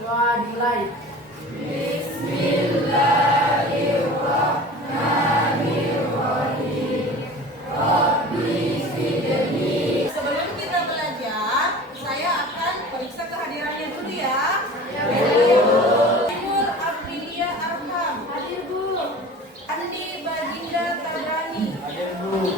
Doa dimulai. Sebelum kita belajar, saya akan periksa kehadirannya dulu ya. Timur Aprilia Arham. Hadir Bu. Andi Baginda Tabrani. Hadir Bu.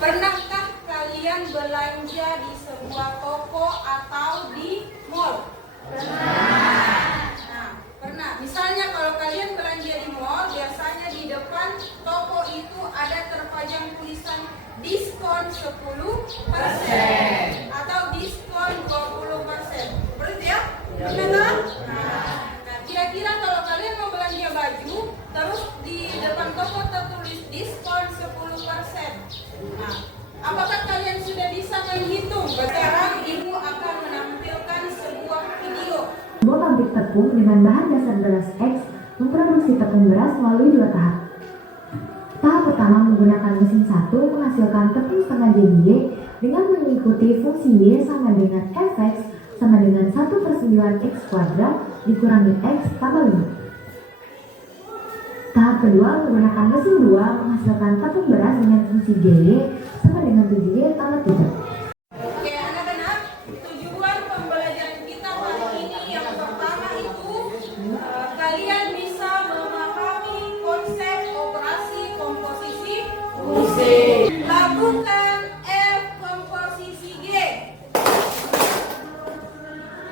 Pernahkah kalian belanja di sebuah toko atau di mall? Nah, pernah. Misalnya kalau kalian belanja di mall, biasanya di depan toko itu ada terpajang tulisan diskon 10% atau diskon 20%. Berarti ya? Benar kan? Nah, kira-kira kalau kalian mau belanja baju, terus di depan toko tertulis diskon 10%. Nah, apakah kalian sudah bisa menghitung? Sekarang Ibu akan menampilkan sebuah video. Sebuah pabrik tepung dengan bahan dasar beras X memproduksi tepung beras melalui 2 tahap. Tahap pertama menggunakan mesin 1 menghasilkan tepung setengah JDY dengan mengikuti fungsi Y sama dengan Fx sama dengan 1/9 X kuadrat dikurangi X tambah 5. Tahap kedua menggunakan mesin 2 menghasilkan tepung beras dengan fungsi JY sama dengan 7Y tambah 3. Oke anak-anak, tujuan pembelajaran kita hari ini yang pertama itu kalian bisa memahami konsep operasi komposisi fungsi. Lakukan F komposisi G.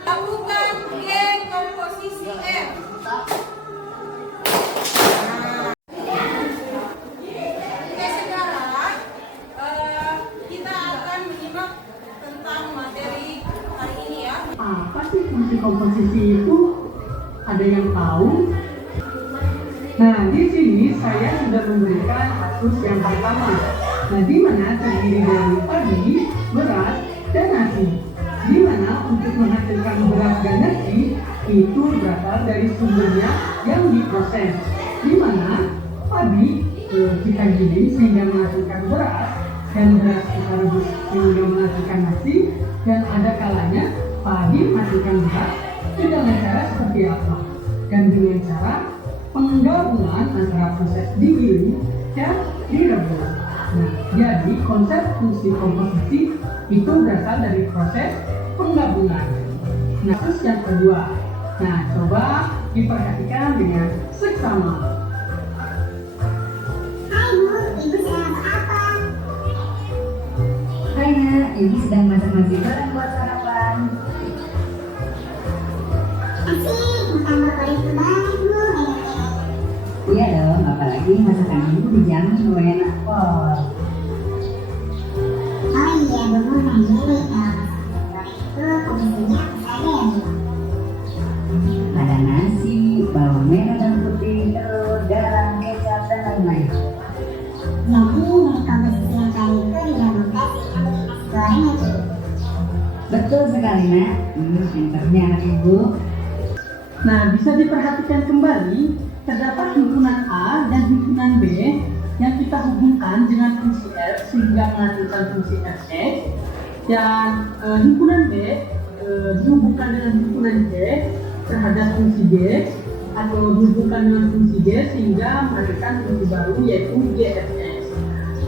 Lakukan G komposisi F. Oke, sekarang kita akan menyimak tentang materi hari ini ya. Apa sih fungsi komposisi itu? Ada yang tahu? Nah, di sini saya sudah memberikan kasus yang pertama. Nah, di mana terdiri dari padi, beras, dan nasi. Di mana untuk menghasilkan beras dan nasi itu berasal dari sumbernya yang diproses. Di mana padi kita giling sehingga menghasilkan beras dan beras kita rebus sehingga menghasilkan nasi, dan ada kalanya padi menghasilkan beras dengan cara seperti apa? Dan dengan cara penggabungan antara proses digiling dan direbus. Nah, jadi konsep fungsi komposisi itu berasal dari proses penggabungan. Nah, terus yang kedua. Nah, coba diperhatikan dengan seksama. Hai Bu, Ibu sedang masak apa? Hai Nak, Ibu sedang masak nasi goreng buat sarapan. Asik, makan favorit banget Bu. Iya dong, apalagi masakan Ibu dijamin lumayan enak kok. Oh iya Bu, nanti masak favorit itu komisinya apa saja ya Bu? Ada nasi, bawang merah dan putih, telur, garam, kecap, dan lain-lain. Jadi dari komposisi yang tadi itu digabungkan sehingga bikin nasi goreng ya Bu? Betul sekali Nak, pinternya anak Ibu. Nah, bisa diperhatikan kembali, terdapat himpunan A dan himpunan B yang kita hubungkan dengan fungsi F sehingga menghasilkan fungsi Fx, dan himpunan B dihubungkan dengan himpunan G terhadap fungsi G, atau dihubungkan dengan fungsi G sehingga menghasilkan fungsi baru yaitu Gfx.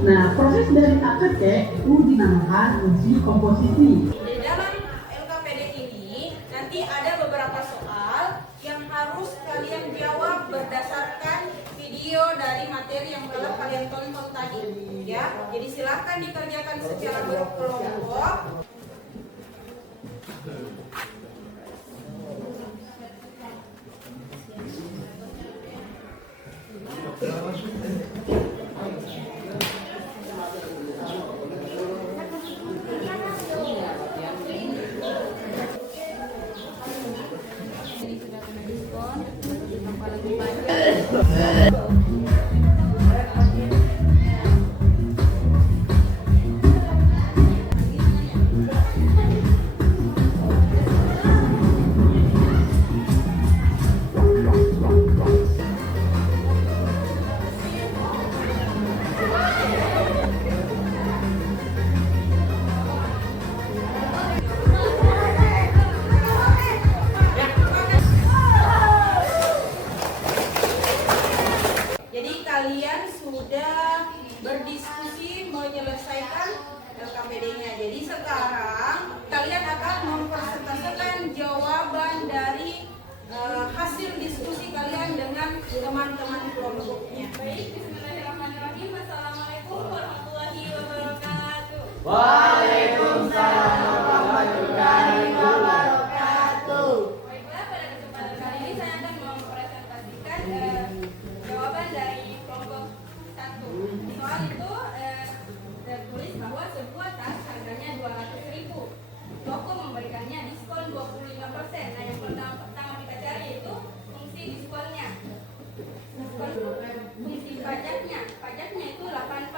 Nah, proses dari A ke C itu dinamakan fungsi komposisi. Di dalam LKPD ini nanti ada beberapa soal yang harus kalian jawab berdasarkan video dari materi yang telah kalian tonton tadi ya. Jadi silakan dikerjakan secara berkelompok. Jadi sudah kena diskon, tambah lebih banyak. kalian sudah berdiskusi menyelesaikan LKPD-nya. Jadi sekarang kalian akan mempresentasikan jawaban dari hasil diskusi kalian dengan teman-teman kelompoknya. Baik, bismillahirrahmanirrahim. Assalamualaikum warahmatullahi wabarakatuh. Waalaikumsalam warahmatullahi wabarakatuh. Baiklah, pada kesempatan kali ini saya akan mempresentasikan jawaban dari kelompok 1. Soal itu tertulis bahwa sebuah tas harganya 200.000. Toko memberikannya diskon 25%. Nah, yang pertama kita cari itu fungsi diskonnya. Fungsi pajaknya itu 8%.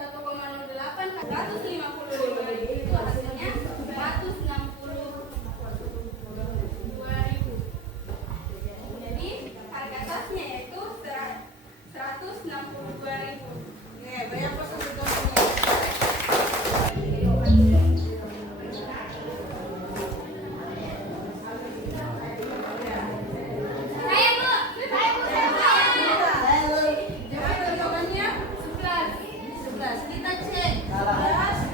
1,08 155.000 itu hasilnya 162.000. Jadi harga tasnya yaitu 162.000. Oke, banyak proses berikutnya. Jawabannya 11. Kita cek. 11.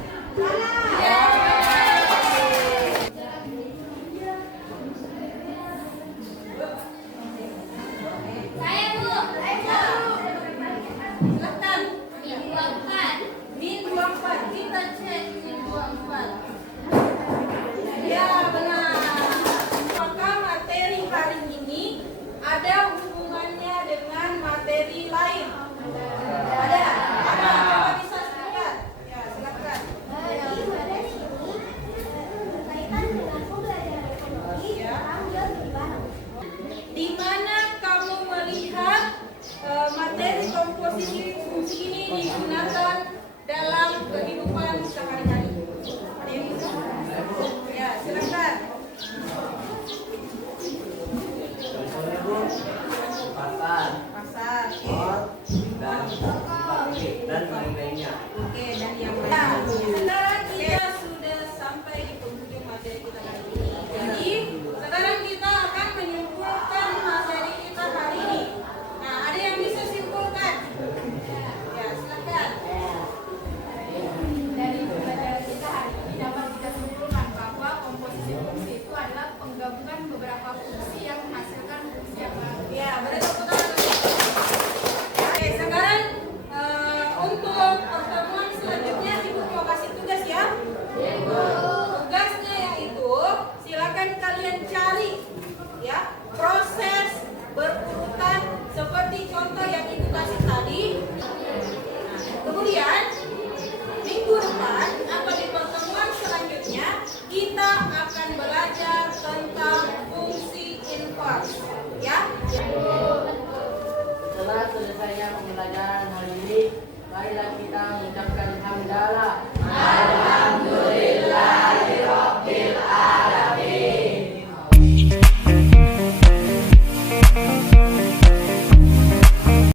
Min 24. Kita cek min 24. Ya, benar. Maka materi hari ini ada hubungannya dengan materi lain. Ada? Apa? Coba bisa silakan. Ya, silakan. Di mana kamu melihat materi komposisi fungsi ini digunakan dalam kehidupan sehari-hari? Ada yang bisa? Ya, silakan. Pasar. Dan lain-lainnya. Oke, dan yang lain. Sekarang kita sudah sampai di penghujung materi kita hari ini. Jadi, sekarang kita akan menyimpulkan materi kita hari ini. Nah, ada yang bisa simpulkan? Ya, silakan. Dari pembelajaran kita hari ini dapat kita simpulkan bahwa komposisi fungsi itu adalah penggabungan beberapa fungsi yang menghasilkan fungsi yang baru. Ya, berarti tepuk tangan dulu. Oke, sekarang untuk pertemuan selanjutnya Ibu mau kasih tugas ya. Tugasnya yaitu silakan kalian cari ya proses berurutan seperti contoh yang Ibu kasih tadi. Nah, kemudian minggu depan atau di pertemuan selanjutnya kita akan belajar tentang fungsi invers ya. Setelah selesainya pembelajaran hari ini, mari